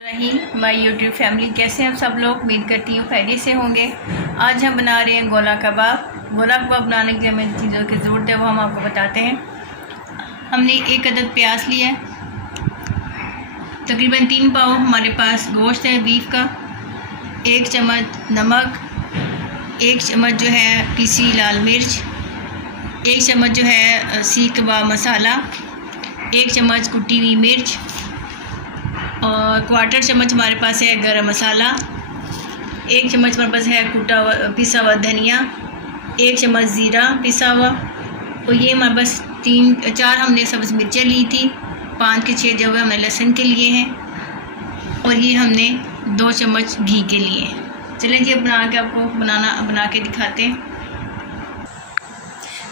रही my YouTube family, कैसे हैं आप सब लोग। उम्मीद करती हूँ खैरियत से होंगे। आज हम बना रहे हैं गोला कबाब। गोला कबाब बनाने के लिए हमें चीज़ों की ज़रूरत है वो हम आपको बताते हैं। हमने एक अदद प्याज लिया है, तकरीबन 3 पाव हमारे पास गोश्त है बीफ का, 1 चम्मच नमक, 1 चम्मच जो है पीसी लाल मिर्च, 1 चम्मच जो है सीख कबाब मसाला, 1 चम्मच कुटी हुई मिर्च और 1/4 चम्मच हमारे पास है गरम मसाला, 1 चम्मच हमारे पास है पिसा हुआ धनिया, 1 चम्मच ज़ीरा पिसा हुआ। और ये हमारे पास 3-4 हमने सब्ज़ मिर्चें ली थी, 5 के 6 जो है हमने लहसुन के लिए हैं, और ये हमने 2 चम्मच घी के लिए हैं। चलें जी, अब आपको बना के दिखाते हैं।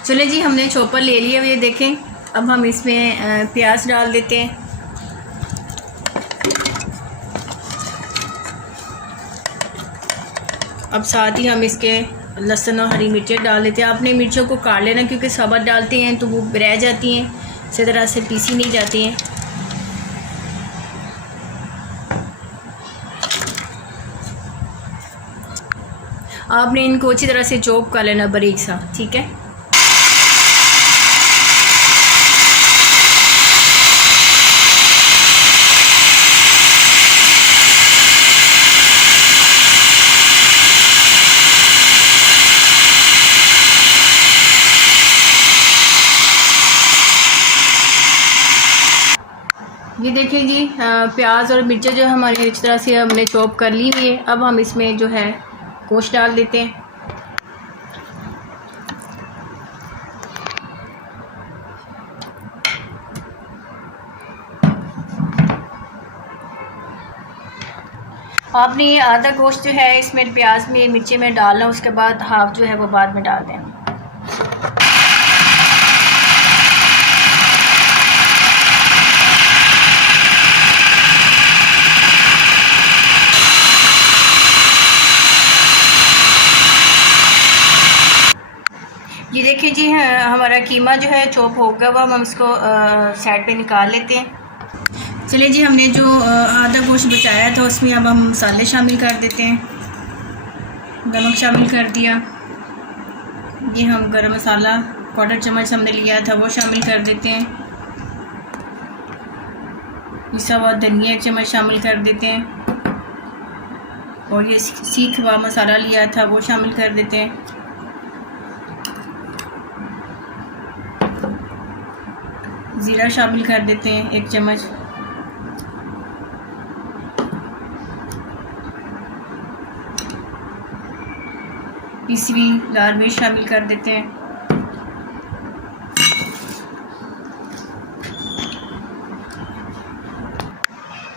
चलें जी, हमने चॉपर ले लिया, ये देखें। अब हम इसमें प्याज डाल देते हैं। अब साथ ही हम इसके लहसुन और हरी मिर्चें डाल देते हैं। आपने मिर्चों को काट लेना, क्योंकि साबुत डालते हैं तो वो रह जाती हैं, इसी तरह से पीसी नहीं जाती हैं। आपने इनको अच्छी तरह से चॉप कर लेना बारीक सा, ठीक है। ये देखिए जी, प्याज और मिर्चें जो हमारी अच्छी तरह से हमने चॉप कर ली हुई है। अब हम इसमें जो है गोश्त डाल देते हैं। आपने ये आधा गोश्त जो है इसमें प्याज में मिर्ची में डालना, उसके बाद हाफ जो है वो बाद में डाल देना। ये देखिए जी, हमारा कीमा जो है चॉप हो गया, वो हम इसको साइड पे निकाल लेते हैं। चलिए जी, हमने जो आधा गोश्त बचाया था उसमें अब हम मसाले शामिल कर देते हैं। नमक शामिल कर दिया, ये हम गरम मसाला 1/4 चम्मच हमने लिया था वो शामिल कर देते हैं। पिसा हुआ धनिया 1 चम्मच शामिल कर देते हैं, और ये सीख कबाब मसाला लिया था वो शामिल कर देते हैं। ज़ीरा शामिल कर देते हैं 1 चम्मच, पिसी हुई लाल मिर्च शामिल कर देते हैं।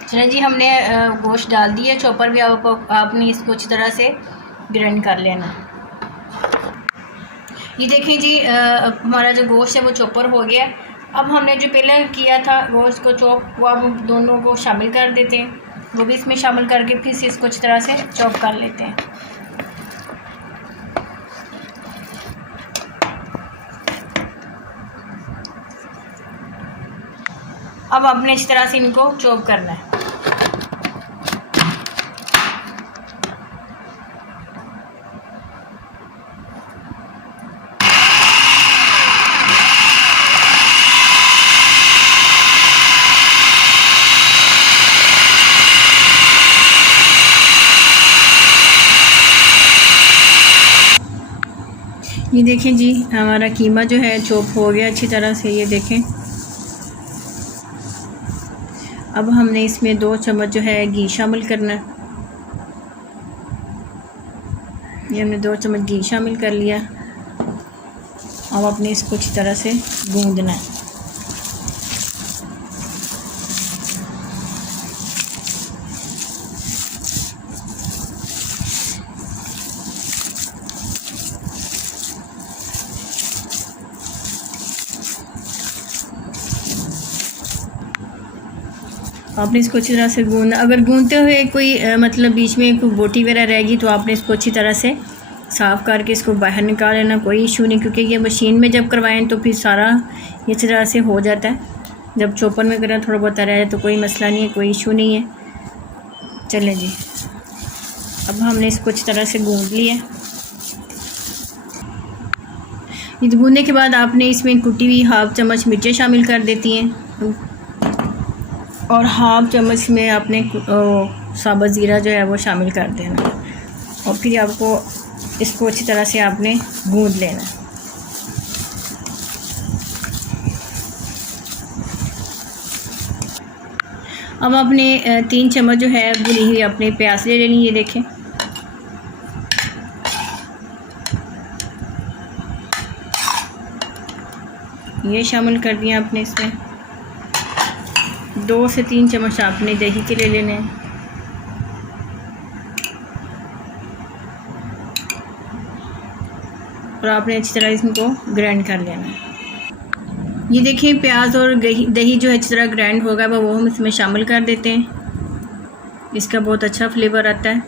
चलिए जी, हमने गोश्त डाल दिया चॉपर भी। आपने इसको अच्छी तरह से ग्राइंड कर लेना। ये देखें जी, हमारा जो गोश्त है वो चॉपर हो गया। अब हमने जो पहले किया था गोश्त को चॉप, वो अब दोनों को शामिल कर देते हैं। वो भी इसमें शामिल करके फिर से इसको अच्छी तरह से चॉप कर लेते हैं। अब आपने इस तरह से इनको चॉप करना है। ये देखें जी, हमारा कीमा जो है चॉप हो गया अच्छी तरह से, ये देखें। अब हमने इसमें 2 चम्मच जो है घी शामिल करना है। ये हमने 2 चम्मच घी शामिल कर लिया। अब अपने इसको अच्छी तरह से गूंदना है। आपने इसको अच्छी तरह से गूंदना। अगर गूंदते हुए कोई मतलब बीच में कोई बोटी वगैरह रहेगी तो आपने इसको अच्छी तरह से साफ़ करके इसको बाहर निकाल लेना, कोई इशू नहीं। क्योंकि ये मशीन में जब करवाएं तो फिर सारा ये अच्छी तरह से हो जाता है। जब चॉपर में करें थोड़ा बहुत रह जाए तो कोई मसला नहीं है, कोई इशू नहीं है। चलें जी, अब हमने इसको अच्छी तरह से गूंद लिया। ये गूंदने के बाद आपने इसमें कुटी हुई हाफ चम्मच मिर्चें शामिल कर देती हैं और हाफ चम्मच में आपने साबुत ज़ीरा जो है वो शामिल कर देना और फिर आपको इसको अच्छी तरह से आपने गूंद लेना। अब आपने 3 चम्मच जो है भुनी हुई अपने प्याज ले लेनी। ये देखें, ये शामिल कर दिया आपने। इसमें 2 से 3 चम्मच आपने दही के ले लेने हैं और आपने अच्छी तरह इनको ग्राइंड कर लेना है। ये देखें, प्याज और दही जो है अच्छी तरह ग्राइंड होगा वो हम इसमें शामिल कर देते हैं। इसका बहुत अच्छा फ्लेवर आता है।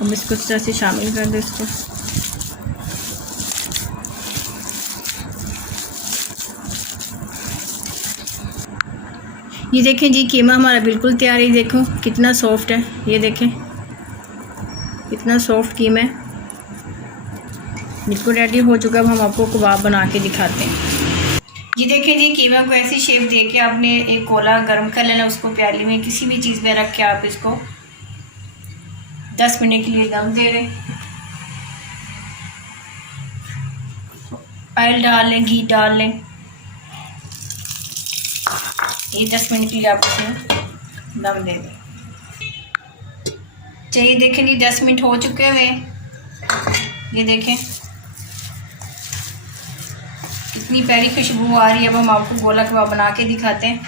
हम इसको अच्छी तरह से शामिल कर दें इसको। ये देखें जी, कीमा हमारा बिल्कुल तैयार है। देखो कितना सॉफ्ट है, ये देखें कितना सॉफ्ट कीमा है, बिल्कुल रेडी हो चुका है। अब हम आपको कबाब बना के दिखाते हैं। ये देखें जी, कीमा को ऐसी शेप दे के आपने एक कोला गर्म कर लेना, उसको प्याली में किसी भी चीज़ में रख के आप इसको 10 मिनट के लिए दम दे रहे। ऑयल डाल लें, घी डाल लें। ये 10 मिनट के लिए आप इसमें दम दे दें। चलिए देखें जी, 10 मिनट हो चुके हुए। ये देखें कितनी प्यारी खुशबू आ रही है। अब हम आपको गोला कबाब बना के दिखाते हैं।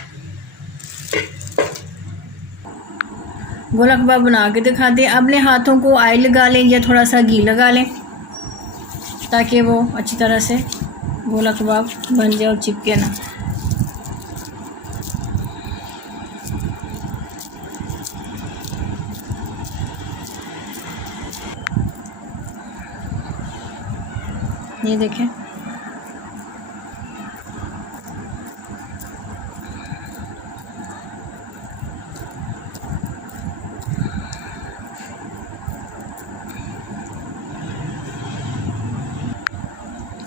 गोला कबाब बना के दिखाते हैं। अपने हाथों को ऑयल लगा लें या थोड़ा सा घी लगा लें ताकि वो अच्छी तरह से गोला कबाब बन जाए और चिपके ना। ये देखें,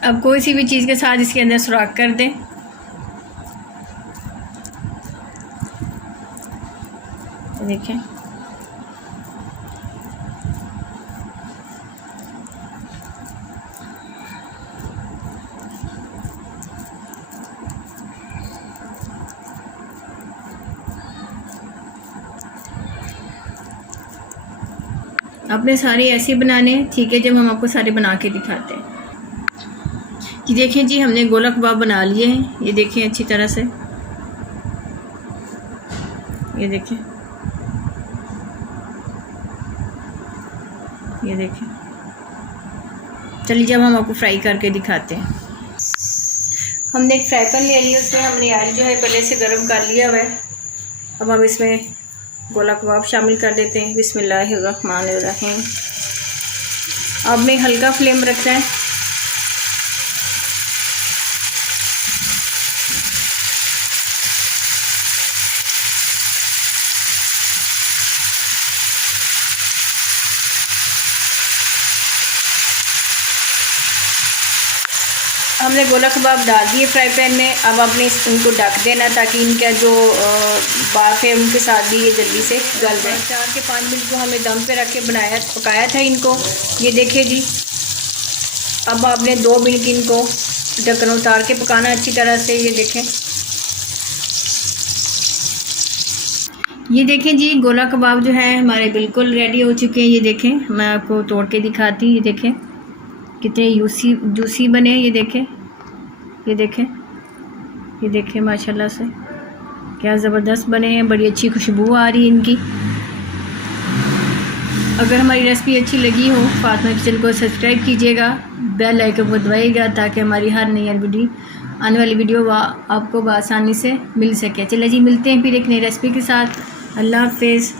अब कोई सी भी चीज़ के साथ इसके अंदर सुराख कर दें। देखें आपने सारे ऐसे बनाने, ठीक है। जब हम आपको सारे बना के दिखाते हैं। ये देखें जी, हमने गोला कबाब बना लिए हैं। ये देखें अच्छी तरह से, ये देखें, ये देखें। चलिए जब हम आपको फ्राई करके दिखाते हैं। हमने एक फ्राई पैन ले लिया, उसमें हमने ऑयल जो है पहले से गर्म कर लिया हुआ है। अब हम इसमें गोला कबाब शामिल कर देते हैं। बिस्मिल्लाहिर्रहमानिर्रहीम। आपने हल्का फ्लेम रखना है। हमने गोला कबाब डाल दिए फ्राई पैन में। अब आपने इनको ढक देना ताकि इनका जो बाफ है उनके साथ भी ये जल्दी से गल जाए। 4 से 5 मिनट को हमने दम पे रख के पकाया था इनको। ये देखिए जी, अब आपने 2 मिनट इनको ढक्कन उतार के पकाना अच्छी तरह से। ये देखें, ये देखें जी, गोला कबाब जो है हमारे बिल्कुल रेडी हो चुके हैं। ये देखें, मैं आपको तोड़ के दिखाती हूँ। ये देखें कितने जूसी बने। ये देखें, ये देखें, ये देखें, माशाल्लाह से क्या ज़बरदस्त बने हैं। बड़ी अच्छी खुशबू आ रही है इनकी। अगर हमारी रेसिपी अच्छी लगी हो, फातिमा किचन को सब्सक्राइब कीजिएगा, बेल आइकन को दबाइएगा ताकि हमारी हर नई आने वाली वीडियो आपको आसानी से मिल सके। चलिए जी, मिलते हैं फिर एक नई रेसिपी के साथ। अल्लाह हाफ़िज़।